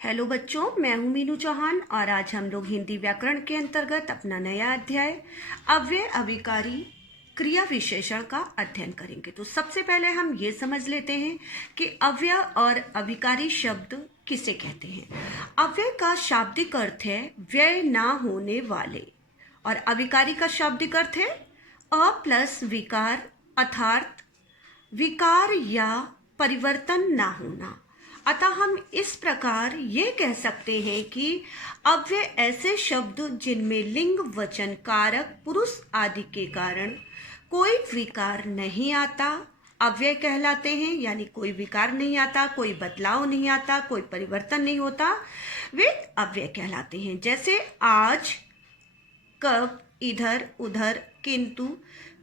Hello बच्चों, मैं हूं मीनू चौहान और आज हम लोग हिंदी व्याकरण के अंतर्गत अपना नया अध्याय अव्यय अभिकारी क्रिया विशेषण का अध्ययन करेंगे। तो सबसे पहले हम ये समझ लेते हैं कि अव्यय और अभिकारी शब्द किसे कहते हैं। अव्यय का शाब्दिक अर्थ है व्यय ना होने वाले और अभिकारी का शाब्दिक अर्थ है अ प्लस विकार अर्थात विकार या परिवर्तन ना होना। अतः हम इस प्रकार ये कह सकते हैं कि अव्यय ऐसे शब्द जिनमें लिंग वचन कारक पुरुष आदि के कारण कोई विकार नहीं आता अव्यय कहलाते हैं। यानी कोई विकार नहीं आता, कोई बदलाव नहीं आता, कोई परिवर्तन नहीं होता, वे अव्यय कहलाते हैं। जैसे आज, कब, इधर, उधर, किंतु,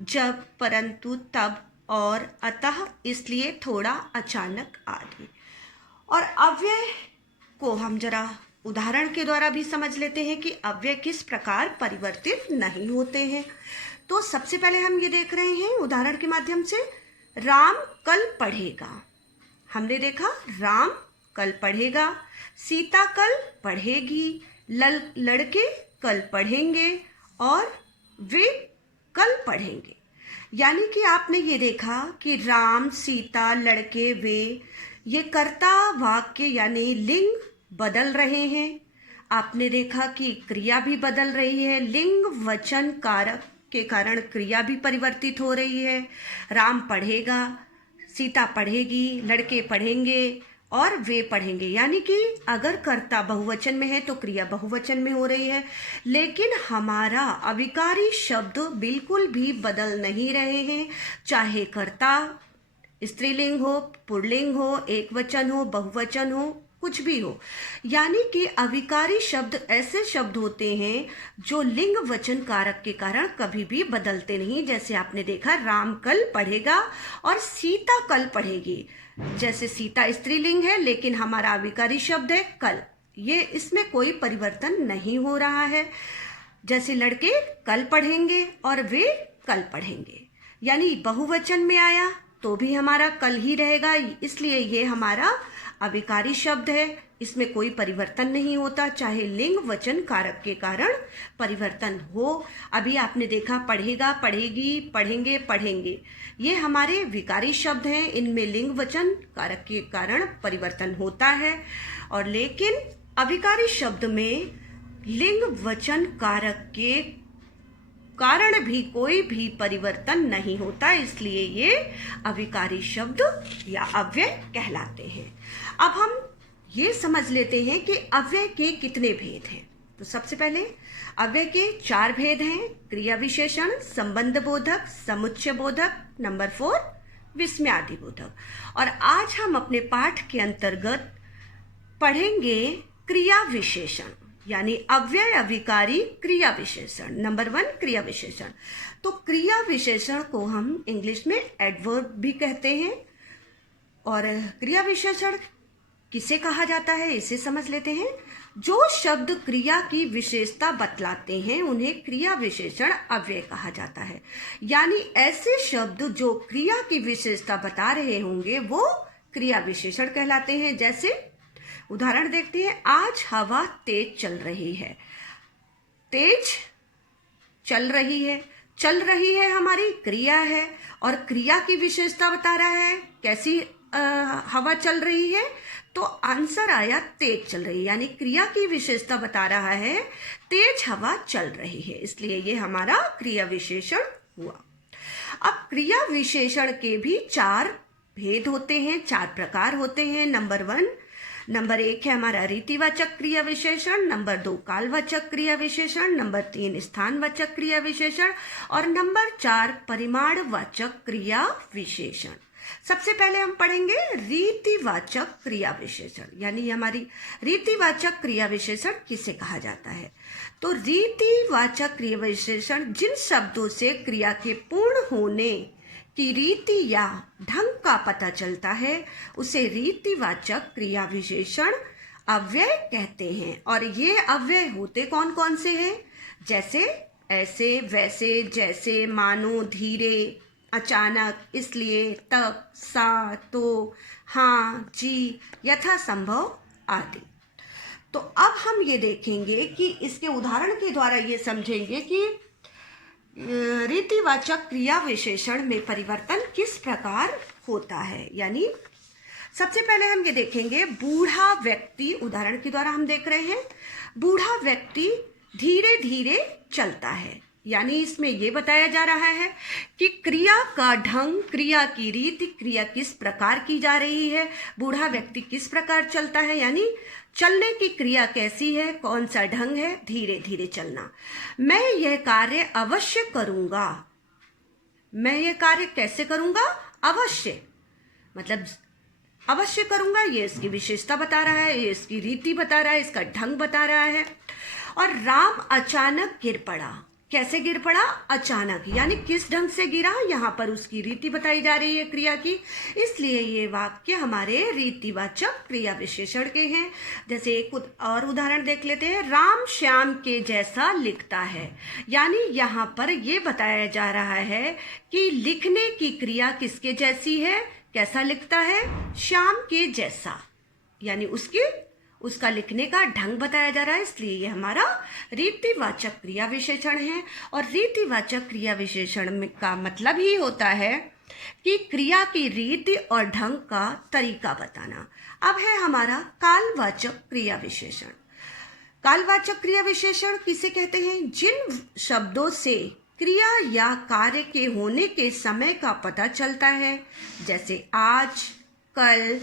जब, परंतु, तब और अतः, इसलिए, थोड़ा, अचानक आदि। और अव्यय को हम जरा उदाहरण के द्वारा भी समझ लेते हैं कि अव्यय किस प्रकार परिवर्तित नहीं होते हैं। तो सबसे पहले हम ये देख रहे हैं उदाहरण के माध्यम से, राम कल पढ़ेगा। हमने देखा राम कल पढ़ेगा, सीता कल पढ़ेगी, लड़के कल पढ़ेंगे और वे कल पढ़ेंगे। यानी कि आपने ये देखा कि राम, सीता, लड़के, वे, ये कर्ता वाक्य यानी लिंग बदल रहे हैं। आपने देखा कि क्रिया भी बदल रही है, लिंग वचन कारक के कारण क्रिया भी परिवर्तित हो रही है। राम पढ़ेगा, सीता पढ़ेगी, लड़के पढ़ेंगे और वे पढ़ेंगे। यानी कि अगर कर्ता बहुवचन में है तो क्रिया बहुवचन में हो रही है। लेकिन हमारा अभिकारी शब्द बिल्कुल भी बदल नहीं रहे हैं, चाहे कर्ता स्त्रीलिंग हो, पुल्लिंग हो, एक वचन हो, बहुवचन हो, कुछ भी हो। यानी कि अभिकारी शब्द ऐसे शब्द होते हैं जो लिंग वचन कारक के कारण कभी भी बदलते नहीं। जैसे आपने देखा राम कल पढ़ेगा और सीता कल पढ़ेगी। जैसे सीता स्त्रीलिंग है लेकिन हमारा अभिकारी शब्द है कल, ये इसमें कोई परिवर्तन नहीं हो रहा है। जैसे लड़के कल पढ़ेंगे और वे कल पढ़ेंगे, यानी बहुवचन में आया तो भी हमारा कल ही रहेगा, इसलिए ये हमारा अभिकारी शब्द है। इसमें कोई परिवर्तन नहीं होता, चाहे लिंग वचन कारक के कारण परिवर्तन हो। अभी आपने देखा पढ़ेगा, पढ़ेगी, पढ़ेंगे, पढ़ेंगे, ये हमारे विकारी शब्द हैं। इनमें लिंग वचन कारक के कारण परिवर्तन होता है। और लेकिन अभिकारी शब्द में लिंग वचन कारक के कारण भी कोई भी परिवर्तन नहीं होता, इसलिए ये अभिकारी शब्द या अव्यय कहलाते हैं। अब हम ये समझ लेते हैं कि अव्यय के कितने भेद हैं। तो सबसे पहले अव्यय के 4 भेद हैं: क्रिया विशेषण, संबंध बोधक, समुच्चय बोधक, नंबर 4 विस्मयादि बोधक। और आज हम अपने पाठ के अंतर्गत पढ़ेंगे क्रिया विशेषण, यानी अव्यय अभिकारी क्रिया विशेषण। नंबर 1 क्रिया विशेषण। तो क्रिया विशेषण को हम इंग्लिश में एडवर्ब भी कहते हैं। और क्रिया विशेषण किसे कहा जाता है इसे समझ लेते हैं। जो शब्द क्रिया की विशेषता बतलाते हैं उन्हें क्रिया विशेषण अव्यय कहा जाता है। यानी ऐसे शब्द जो क्रिया की विशेषता बता रहे होंगे वो क्रिया विशेषण कहलाते हैं। जैसे उदाहरण देखते हैं, आज हवा तेज चल रही है। तेज चल रही है, चल रही है हमारी क्रिया है और क्रिया की विशेषता बता रहा है कैसी हवा चल रही है। तो आंसर आया तेज चल रही है, यानी क्रिया की विशेषता बता रहा है तेज हवा चल रही है, इसलिए ये हमारा क्रिया विशेषण हुआ। अब क्रिया विशेषण के भी 4 भेद होते हैं, 4 प्रकार होते हैं। नंबर 1 है हमारा रीतिवाचक क्रिया विशेषण, नंबर 2 कालवाचक क्रिया विशेषण, नंबर 3 स्थानवाचक क्रिया विशेषण और नंबर 4 परिमाणवाचक क्रिया विशेषण। सबसे पहले हम पढ़ेंगे रीतिवाचक क्रिया विशेषण, यानी हमारी रीतिवाचक क्रिया विशेषण किसे कहा जाता है। तो रीतिवाचक क्रिया विशेषण जिन शब्दों से क्रिया के पूर्ण होने की रीति या ढंग का पता चलता है उसे रीतिवाचक क्रिया विशेषण अव्यय कहते हैं। और ये अव्यय होते कौन कौन से हैं? जैसे ऐसे, वैसे, जैसे, मानो, धीरे, अचानक, इसलिए, तब, सा, तो, हाँ, जी, यथासंभव आदि। तो अब हम ये देखेंगे कि इसके उदाहरण के द्वारा ये समझेंगे कि रीतिवाचक क्रिया विशेषण में परिवर्तन किस प्रकार होता है। यानी सबसे पहले हम ये देखेंगे, बूढ़ा व्यक्ति, उदाहरण के द्वारा हम देख रहे हैं, बूढ़ा व्यक्ति धीरे धीरे चलता है। यानी इसमें यह बताया जा रहा है कि क्रिया का ढंग, क्रिया की रीति, क्रिया किस प्रकार की जा रही है, बूढ़ा व्यक्ति किस प्रकार चलता है, यानी चलने की क्रिया कैसी है, कौन सा ढंग है, धीरे धीरे चलना। मैं यह कार्य अवश्य करूंगा। मैं यह कार्य कैसे करूंगा? अवश्य, मतलब अवश्य करूंगा। ये इसकी विशेषता बता रहा है, ये इसकी रीति बता रहा है, इसका ढंग बता रहा है। और राम अचानक गिर पड़ा। कैसे गिर पड़ा? अचानक, यानी किस ढंग से गिरा, यहाँ पर उसकी रीति बताई जा रही है क्रिया की, इसलिए ये वाक्य हमारे रीतिवाचक क्रिया विशेषण के हैं। जैसे एक और उदाहरण देख लेते हैं, राम श्याम के जैसा लिखता है। यानी यहाँ पर ये बताया जा रहा है कि लिखने की क्रिया किसके जैसी है, कैसा लिखता है, श्याम के जैसा, यानी उसका लिखने का ढंग बताया जा रहा है, इसलिए ये हमारा रीतिवाचक क्रिया विशेषण है। और रीतिवाचक क्रिया विशेषण का मतलब ही होता है कि क्रिया की रीति और ढंग का तरीका बताना। अब है हमारा कालवाचक क्रिया विशेषण। कालवाचक क्रिया विशेषण किसे कहते हैं? जिन शब्दों से क्रिया या कार्य के होने के समय का पता चलता है, जैसे आज, कल,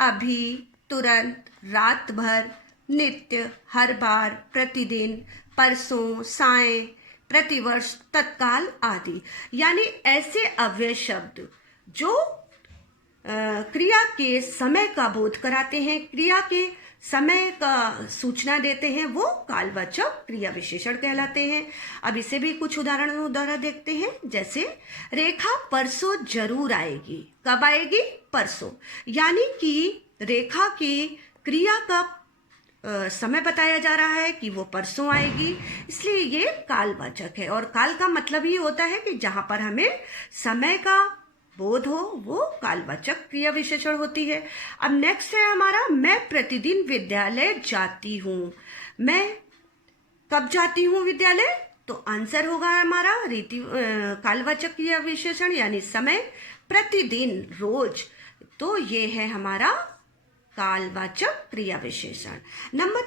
अभी, तुरंत, रात भर, नित्य, हर बार, प्रतिदिन, परसों, साएं, प्रतिवर्ष, तत्काल आदि। यानी ऐसे अव्यय शब्द जो क्रिया के समय का बोध कराते हैं, क्रिया के समय का सूचना देते हैं, वो कालवाचक क्रिया विशेषण कहलाते हैं। अब इसे भी कुछ उदाहरणों द्वारा देखते हैं। जैसे रेखा परसों जरूर आएगी। कब आएगी? परसों। यानी कि रेखा की क्रिया का समय बताया जा रहा है कि वो परसों आएगी, इसलिए ये कालवाचक है। और काल का मतलब ही होता है कि जहां पर हमें समय का बोध हो, वो कालवाचक क्रिया विशेषण होती है। अब नेक्स्ट है हमारा, मैं प्रतिदिन विद्यालय जाती हूँ। मैं कब जाती हूँ विद्यालय? तो आंसर होगा हमारा कालवाचक क्रिया विशेषण, यानी समय, प्रतिदिन, रोज। तो ये है हमारा कालवाचक क्रिया विशेषण। नंबर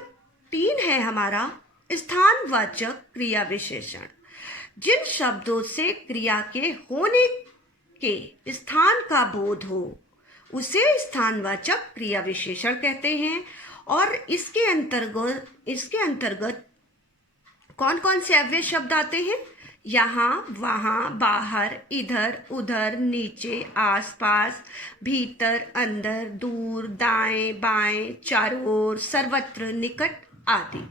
3 है हमारा स्थानवाचक क्रिया विशेषण। जिन शब्दों से क्रिया के होने के स्थान का बोध हो, उसे स्थानवाचक क्रिया विशेषण कहते हैं। और इसके अंतर्गत कौन कौन से अव्यय शब्द आते हैं? यहाँ, वहाँ, बाहर, इधर, उधर, नीचे, आसपास, भीतर, अंदर, दूर, दाएं, बाएं, चारों ओर, सर्वत्र, निकट आदि।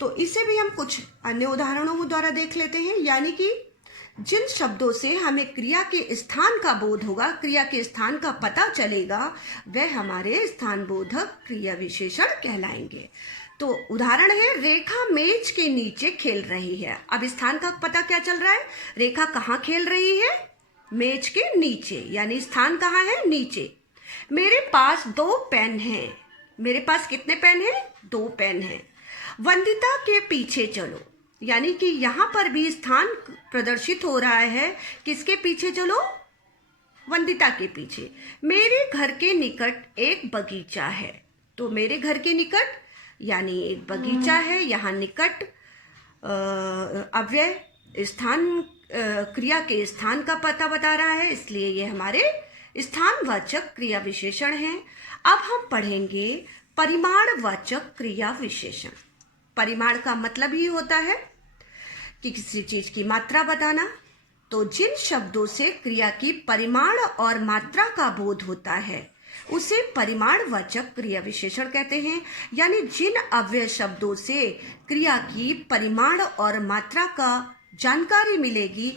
तो इसे भी हम कुछ अन्य उदाहरणों द्वारा देख लेते हैं। यानी कि जिन शब्दों से हमें क्रिया के स्थान का बोध होगा, क्रिया के स्थान का पता चलेगा, वह हमारे स्थान बोधक क्रिया विशेषण कहलाएंगे। तो उदाहरण है, रेखा मेज के नीचे खेल रही है। अब स्थान का पता क्या चल रहा है? रेखा कहाँ खेल रही है? मेज के नीचे, यानी स्थान कहाँ है? नीचे। मेरे पास 2 पेन हैं। मेरे पास कितने पेन हैं? 2 पेन हैं। वंदिता के पीछे चलो, यानी कि यहाँ पर भी स्थान प्रदर्शित हो रहा है। किसके पीछे चलो? वंदिता के पीछे। मेरे घर के निकट एक बगीचा है। तो मेरे घर के निकट यानी एक बगीचा है, यहाँ निकट अव्यय स्थान क्रिया के स्थान का पता बता रहा है, इसलिए ये हमारे स्थानवाचक क्रिया विशेषण हैं। अब हम पढ़ेंगे परिमाणवाचक क्रिया विशेषण। परिमाण का मतलब ही होता है कि किसी चीज की मात्रा बताना। तो जिन शब्दों से क्रिया की परिमाण और मात्रा का बोध होता है, उसे परिमाणवाचक क्रिया विशेषण कहते हैं। यानी जिन अव्यय शब्दों से क्रिया की परिमाण और मात्रा का जानकारी मिलेगी,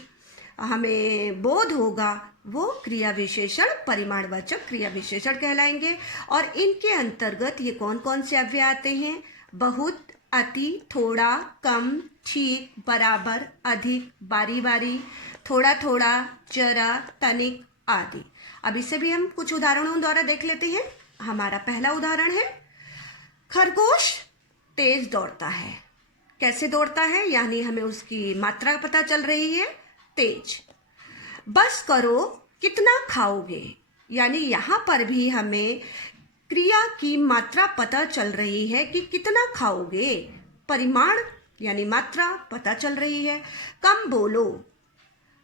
हमें बोध होगा, वो क्रिया विशेषण परिमाणवाचक क्रिया विशेषण कहलाएंगे। और इनके अंतर्गत ये कौन कौन से अव्यय आते हैं? बहुत, अति, थोड़ा, कम, ठीक, बराबर, अधिक, बारी बारी, थोड़ा थोड़ा, जरा, तनिक आदि। अब इसे भी हम कुछ उदाहरणों द्वारा देख लेते हैं। हमारा पहला उदाहरण है, खरगोश तेज दौड़ता है। कैसे दौड़ता है, यानी हमें उसकी मात्रा पता चल रही है, तेज। बस करो, कितना खाओगे, यानी यहाँ पर भी हमें क्रिया की मात्रा पता चल रही है कि कितना खाओगे, परिमाण यानी मात्रा पता चल रही है। कम बोलो,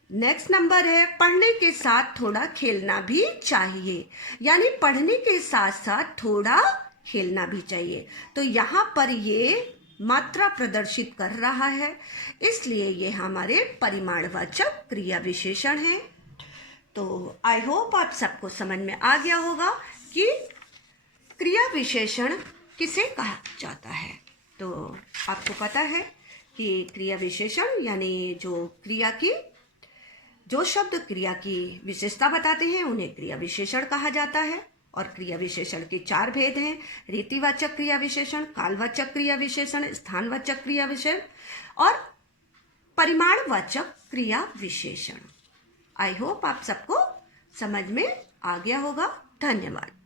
नेक्स्ट नंबर है पढ़ने के साथ थोड़ा खेलना भी चाहिए, यानी पढ़ने के साथ साथ थोड़ा खेलना भी चाहिए। तो यहाँ पर ये मात्रा प्रदर्शित कर रहा है, इसलिए ये हमारे परिमाणवाचक क्रिया विशेषण है। तो आई होप आप सबको समझ में आ गया होगा कि क्रिया विशेषण किसे कहा जाता है। तो आपको पता है कि क्रिया विशेषण यानी जो शब्द क्रिया की विशेषता बताते हैं उन्हें क्रिया विशेषण कहा जाता है। और क्रिया विशेषण के 4 भेद हैं, रीतिवाचक क्रिया विशेषण, कालवाचक क्रिया विशेषण, स्थानवाचक क्रिया विशेषण और परिमाणवाचक क्रिया विशेषण। आई होप आप सबको समझ में आ गया होगा। धन्यवाद।